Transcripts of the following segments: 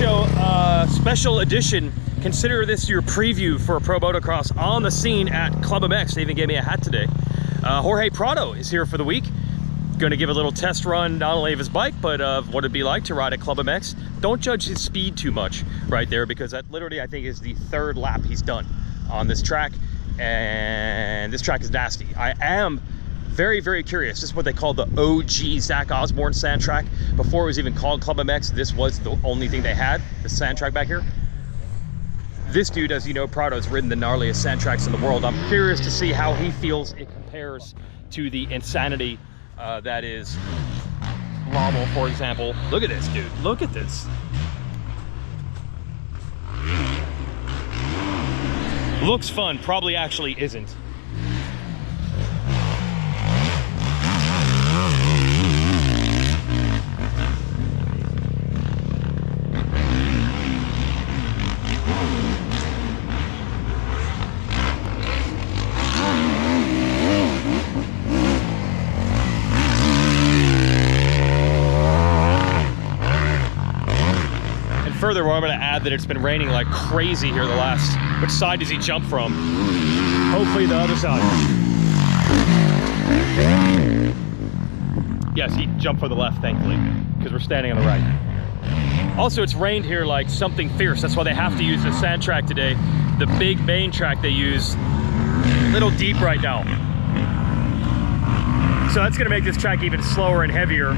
show, special edition. Consider this your preview for Pro Motocross on the scene at Club MX. They even gave me a hat today. Jorge Prado is here for the week. Going to give a little test run, not only of his bike, but of what it'd be like to ride at Club MX. Don't judge his speed too much right there, because that literally, I think, is the third lap he's done on this track. And this track is nasty. I am very, very curious. This is what they call the OG Zach Osborne sand track. Before it was even called Club MX, this was the only thing they had, the sand track back here. This dude, as you know, Prado's ridden the gnarliest sand tracks in the world. I'm curious to see how he feels it compares to the insanity that is Lommel, for example. Look at this, dude. Look at this. Looks fun, probably actually isn't. Furthermore, I'm going to add that it's been raining like crazy here the last... Which side does he jump from? Hopefully the other side. Yes, he jumped for the left, thankfully, because we're standing on the right. Also, it's rained here like something fierce. That's why they have to use the sand track today. The big main track they use, a little deep right now. So that's going to make this track even slower and heavier.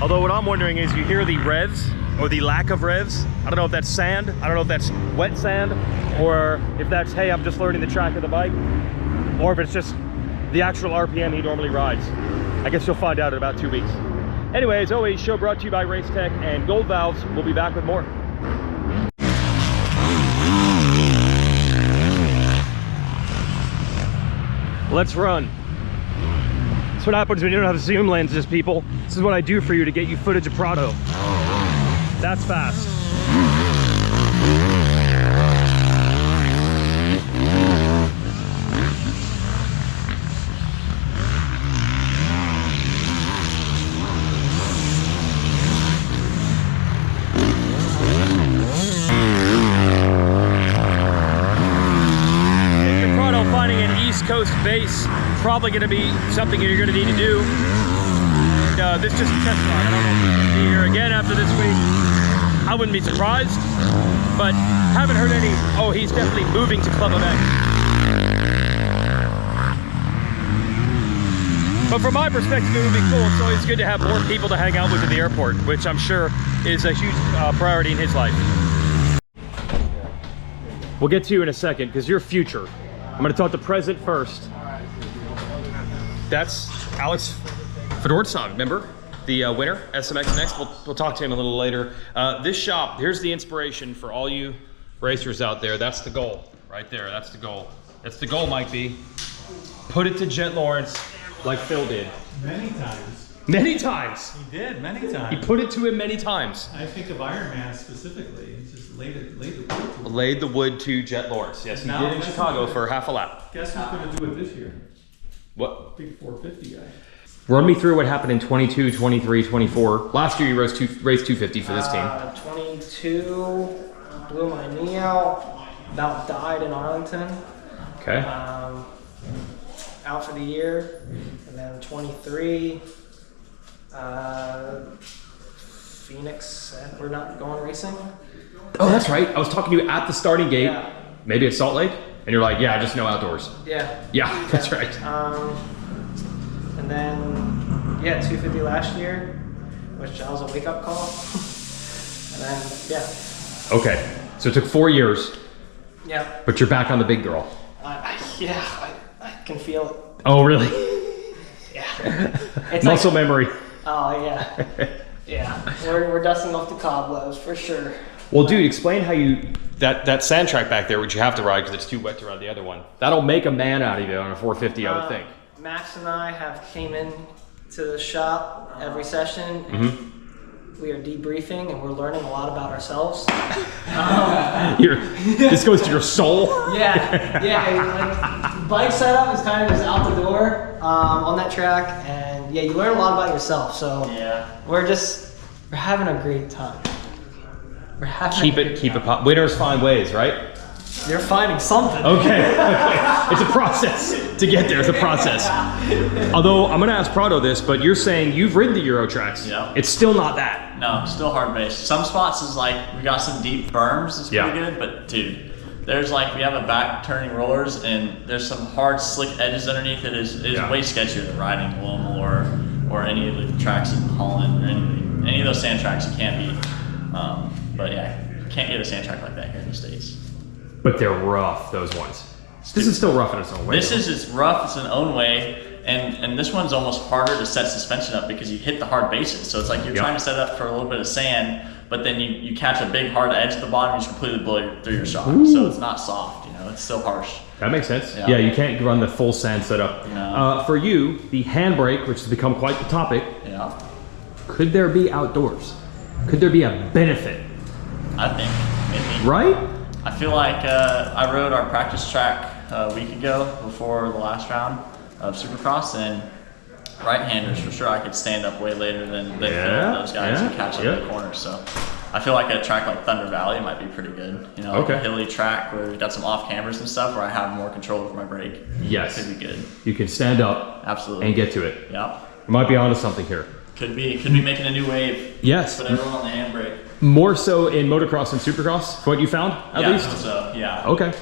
Although what I'm wondering is, you hear the revs, or the lack of revs. I don't know if that's sand, I don't know if that's wet sand, or if that's, hey, I'm just learning the track of the bike, or if it's just the actual RPM he normally rides. I guess you'll find out in about 2 weeks. Anyway, as always, show brought to you by Race Tech and Gold Valves. We'll be back with more. Let's run. That's what happens when you don't have zoom lenses, people. This is what I do for you to get you footage of Prado. That's fast. Prado finding an East Coast base, probably going to be something you're going to need to do. And, this just a test ride. I don't know if he's going to be here again after this week. I wouldn't be surprised, but haven't heard any, oh, he's definitely moving to Club MX. But from my perspective, it would be cool. It's always good to have more people to hang out with at the airport, which I'm sure is a huge priority in his life. We'll get to you in a second, because you're future. I'm going to talk to present first. That's Alex Fedortsov, remember? The winner, SMX Next. We'll talk to him a little later. This shop, here's the inspiration for all you racers out there. That's the goal, right there. That's the goal. That's the goal, Mike B. Put it to Jet Lawrence like Phil did. Many times. Many times. He did, many times. He put it to him many times. I think of Iron Man specifically. He just laid the wood to him. Laid the wood to Jet Lawrence. Yes, he did in Chicago for half a lap. Guess who's going to do it this year? What? Big 450 guy. Run me through what happened in 22, 23, 24. Last year you raced 250 for this team. 22, blew my knee out, about died in Arlington. Okay. Out for the year. And then 23, Phoenix said we're not going racing. Oh, that's right. I was talking to you at the starting gate, Yeah. maybe at Salt Lake, and you're like, yeah, just no outdoors. Yeah. Yeah, that's right. And then, yeah, 250 last year, which that was a wake-up call. And then, yeah. Okay, so it took 4 years. Yeah. But you're back on the big girl. I can feel it. Oh, really? Yeah. It's Muscle like, memory. Oh, yeah. Yeah. We're dusting off the cobwebs, for sure. Well, dude, explain how you... That sand track back there, which you have to ride because it's too wet to ride the other one. That'll make a man out of you on a 450, I would think. Max and I have came in to the shop every session, and we are debriefing, and we're learning a lot about ourselves. This goes to your soul? Yeah. Like, bike setup is kind of just out the door on that track, and yeah, you learn a lot about yourself. So yeah, we're having a great time. keep it pop. Winners find ways, right? You're finding something. Okay, okay. It's a process to get there. It's a process. Although I'm gonna ask Prado this, but you're saying you've ridden the Euro tracks. Yeah. It's still not that. No, still hard base. Some spots is like we got some deep berms. It's pretty good, but dude, there's like we have a back turning rollers and there's some hard slick edges underneath it. Is way sketchier than riding Wilm or any of the tracks in Holland or any of those sand tracks you can't beat. But yeah, you can't get a sand track like that here in the States. But they're rough, those ones. This is still rough in its own way. This is rough, it's an own way, and this one's almost harder to set suspension up because you hit the hard bases. So it's like you're trying to set up for a little bit of sand, but then you catch a big hard edge at the bottom and you just completely blow through your shock. Ooh. So it's not soft, you know, it's still harsh. That makes sense. Yeah. Yeah, you can't run the full sand setup. No. For you, the handbrake, which has become quite the topic, could there be outdoors? Could there be a benefit? I think, maybe. Right? I feel like I rode our practice track a week ago before the last round of Supercross, and right-handers for sure I could stand up way later than those guys and catch up in the corners. So I feel like a track like Thunder Valley might be pretty good. You know, like a hilly track where we've got some off cameras and stuff where I have more control over my brake. Yes. Could be good. You can stand up and get to it. Yeah. You might be onto something here. Could be making a new wave. Yes. Put everyone on the handbrake. More so in motocross and supercross, what you found, at least? So, yeah. Okay.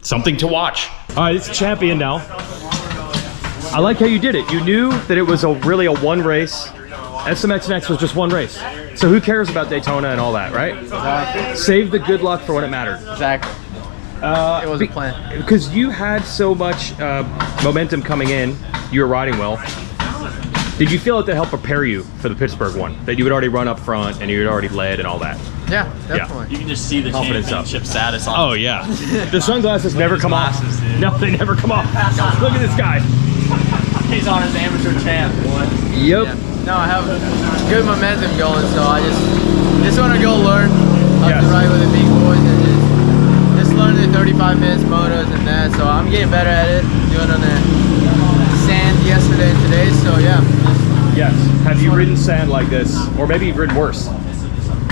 Something to watch. All right, it's champion now. I like how you did it. You knew that it was really a one race. SMX Next was just one race. So who cares about Daytona and all that, right? Exactly. Save the good luck for when it mattered. Exactly. It was a plan. Because you had so much momentum coming in, you were riding well. Did you feel like that helped prepare you for the Pittsburgh one? That you had already run up front and you had already led and all that? Yeah, definitely. You can just see the Confidence championship status on. Oh yeah. The sunglasses never come off. Dude. No, they never come off. Look at this guy. He's on his amateur champ, boy. Yep. Yeah. No, I have good momentum going, so I just want to go learn how to ride with the big boys and just learn the 35 minutes motos and that. So I'm getting better at it. Doing on the sand yesterday and today. So yeah. Yes. Have you ridden sand like this, or maybe you've ridden worse?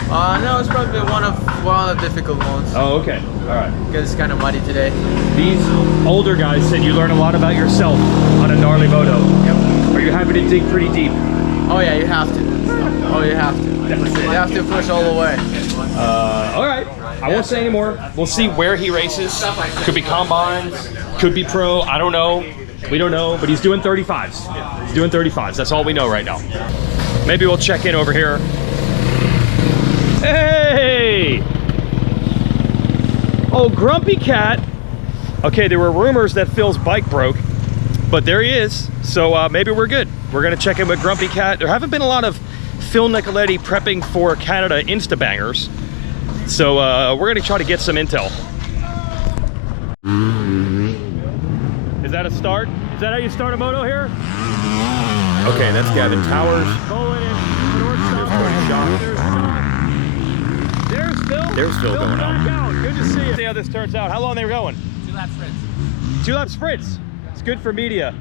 No, it's probably one of the difficult ones. Oh, okay. All right. Because it's kind of muddy today. These older guys said you learn a lot about yourself on a gnarly moto. Yep. Are you having to dig pretty deep? Oh yeah, you have to. Oh, you have to. You have to push all the way. All right. I won't say anymore. We'll see where he races. Could be combine, could be pro. I don't know. We don't know, but he's doing 35s. He's doing 35s. That's all we know right now. Maybe we'll check in over here. Hey! Oh, Grumpy Cat. Okay, there were rumors that Phil's bike broke, but there he is. So maybe we're good. We're gonna check in with Grumpy Cat. There haven't been a lot of Phil Nicoletti prepping for Canada Insta Bangers. So we're gonna try to get some intel. Is that a start? Is that how you start a moto here? Okay, that's Gavin Towers. Vohland and Coty Schock. There's Phil. There's Phil going on. Good to see you. See how this turns out. How long they were going? 2-lap sprints. 2-lap sprints. It's good for media.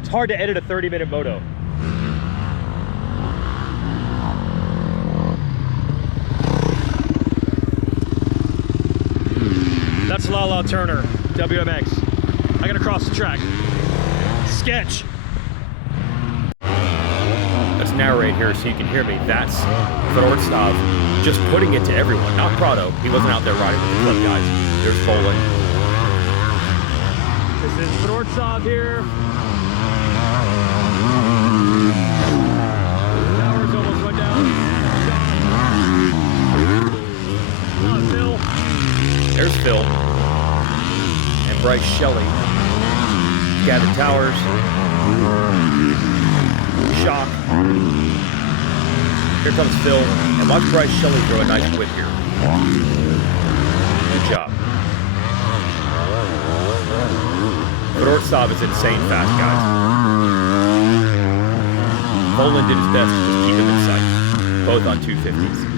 It's hard to edit a 30-minute moto. That's Lala Turner, WMX. I gotta cross the track. Sketch. Let's narrate here so you can hear me. That's Fedortsov just putting it to everyone, not Prado. He wasn't out there riding with the club guys. There's Vohland. This is Fedortsov here. Towers almost went down. Come on, Phil. There's Phil. And Bryce Shelley. Gavin Towers. Schock. Here comes Phil. And watch Bryce Shelley throw a nice whip here. Good job. Fedortsov is insane fast, guys. Vohland did his best to just keep him in sight. Both on 250s.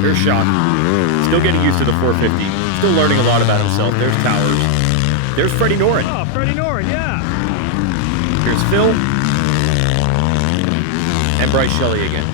Here's Schock. Still getting used to the 450. Still learning a lot about himself. There's Towers. There's Freddie Noren. Oh, Freddie Noren, yeah. Here's Phil and Bryce Shelley again.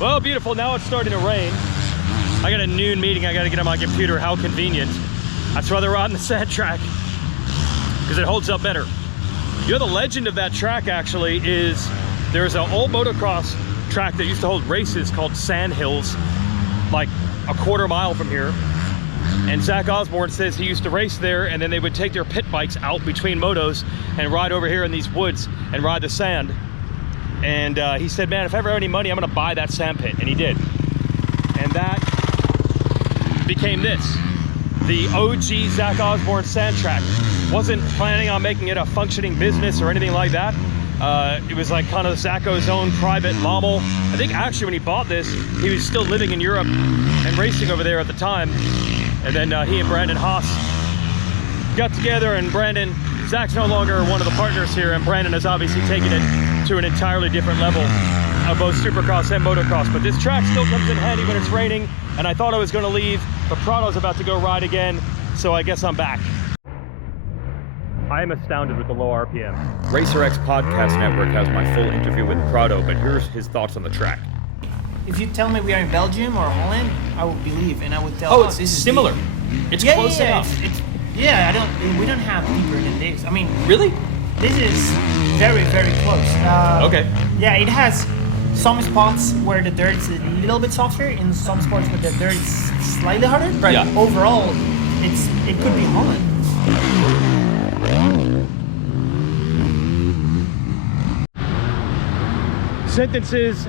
Well, beautiful. Now it's starting to rain. I got a noon meeting. I got to get on my computer. How convenient. That's why they're on the sand track, because it holds up better. You know, the legend of that track actually is there's an old motocross track that used to hold races called Sand Hills, like a quarter mile from here. And Zach Osborne says he used to race there, and then they would take their pit bikes out between motos and ride over here in these woods and ride the sand. And he said, man, if I ever have any money, I'm gonna buy that sand pit. And he did. And that became this, the OG Zach Osborne sand track. Wasn't planning on making it a functioning business or anything like that. It was like kind of Zacho's own private mammal. I think actually when he bought this, he was still living in Europe and racing over there at the time. And then he and Brandon Haas got together, and Zach's no longer one of the partners here, and Brandon has obviously taken it to an entirely different level of both Supercross and Motocross. But this track still comes in handy when it's raining, and I thought I was going to leave, but Prado's about to go ride again, so I guess I'm back. I am astounded with the low RPM. RacerX Podcast Network has my full interview with Prado, but here's his thoughts on the track. If you tell me we are in Belgium or Holland, I would believe, and I would tell. Oh, it's this is similar. deep. It's close enough. We don't have deeper than this. I mean, Really? this is very, very close. Okay. Yeah, it has some spots where the dirt is a little bit softer, and some spots where the dirt is slightly harder. But Yeah. overall, it could be Holland. Sentences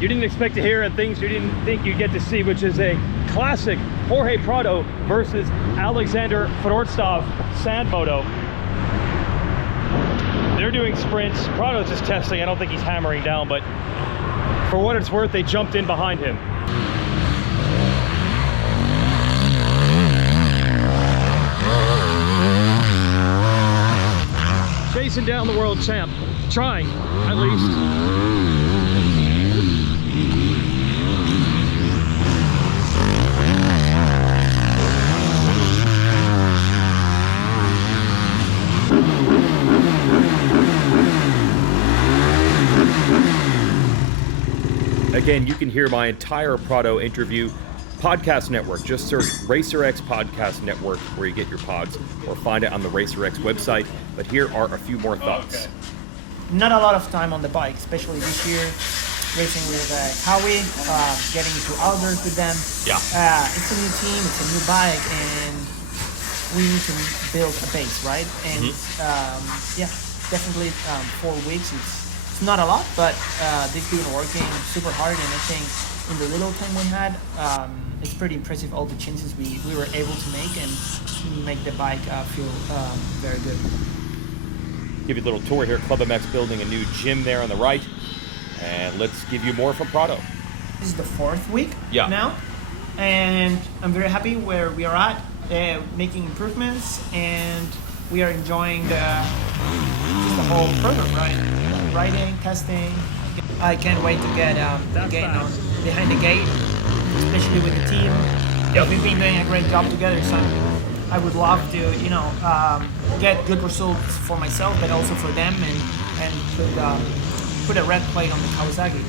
you didn't expect to hear and things you didn't think you'd get to see, which is a classic Jorge Prado versus Alexander Fedortsov sand moto. They're doing sprints. Prado's just testing. I don't think he's hammering down, but for what it's worth, they jumped in behind him. Chasing down the world champ. Trying, at least. Again, you can hear my entire Prado interview. Podcast Network, just search RacerX Podcast Network where you get your pods, or find it on the RacerX website. But here are a few more thoughts. Not a lot of time on the bike, especially this year, racing with Howie, getting into outdoors with them. Yeah. It's a new team, it's a new bike, and we need to build a base, right? And definitely 4 weeks. It's not a lot, but they've been working super hard, and I think in the little time we had, it's pretty impressive all the changes we were able to make and make the bike feel very good. Give you a little tour here. Club MX building a new gym there on the right. And let's give you more from Prado. This is the 4th week Yeah. now, and I'm very happy where we are at, making improvements, and we are enjoying just the whole program, right? Riding, testing. I can't wait to get behind the gate, especially with the team. Yeah, we've been doing a great job together, so I would love to, get good results for myself, but also for them, and put a red plate on the Kawasaki.